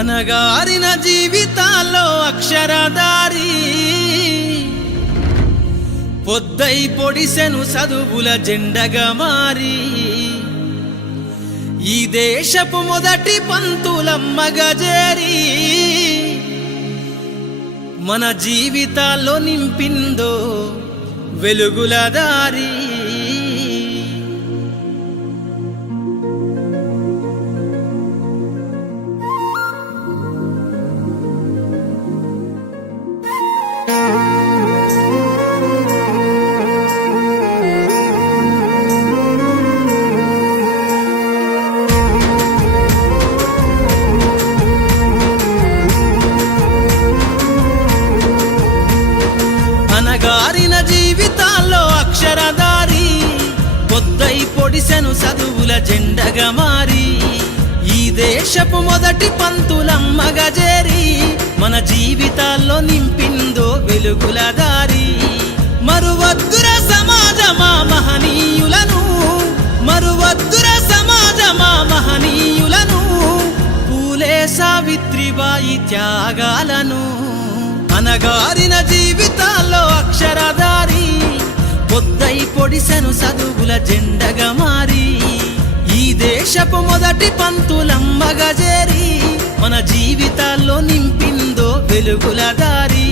అనగారిన జీవితాల్లో అక్షరదారి పొద్దై పొడిసెను చదువుల జెండగా మారి ఈ దేశపు మొదటి పంతులమ్మగా చేరి మన జీవితాల్లో నింపిందో వెలుగుల దారి. అనగారిన జీవితాల్లో అక్షరదారి పొద్దై పొడిసెను చదువుల జెండగా మారి ఈ దేశపు మొదటి పంతులమ్మగా చేరి మన జీవితాల్లో నింపిందో వెలుగుల దారి. మరువద్దుర సమాజమా మహనీయులను, మరువద్దుర సమాజమా మహనీయులను, పూలే సావిత్రిబాయి త్యాగాలను. అనగారిన జీవితాల్లో అక్షరదారి పొద్దై పొడిసెను చదువుల జెండగా మారి ఈ దేశపు మొదటి పంతులమ్మగా చేరి మన జీవితాల్లో నింపిందో వెలుగుల దారి.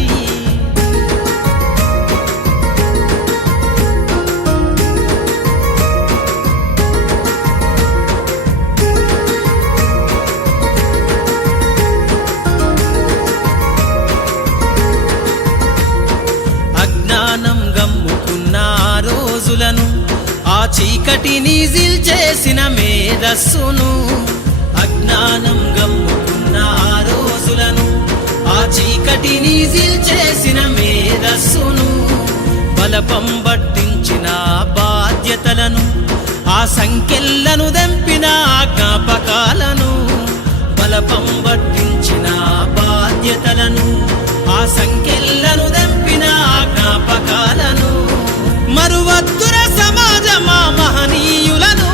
అజ్ఞానం గమ్ముకున్న రోజులను ఆ చీకటిని జిల్చేసిన మేధస్సును, అజ్ఞానం గమ్ముకున్న రోజులను ఆ చీకటిని జిల్చేసిన మేధస్సును, బలపం పట్టించిన బాధ్యతలను ఆ సంఖ్యలను దెంపిన జ్ఞాపకాలను, బలపం పట్టించిన బాధ్యతలను ఆ సంఖ్యలను దెంపిన జ్ఞాపకాలను. మరువద్దుర సమాజమా మహనీయులను,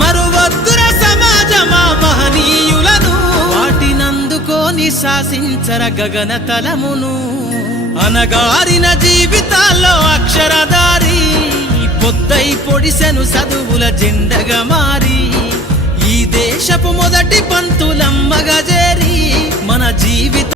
మరువద్దుర సమాజమా మహనీయులను, వాటినందుకోని శాసించర గగన తలమును. అనగారిన జీవితాల్లో అక్షరదారి పొద్దై పొడిసెను చదువుల జెండగా మారి ఈ దేశపు మొదటి పంతులమ్మగా చేరి మన జీవిత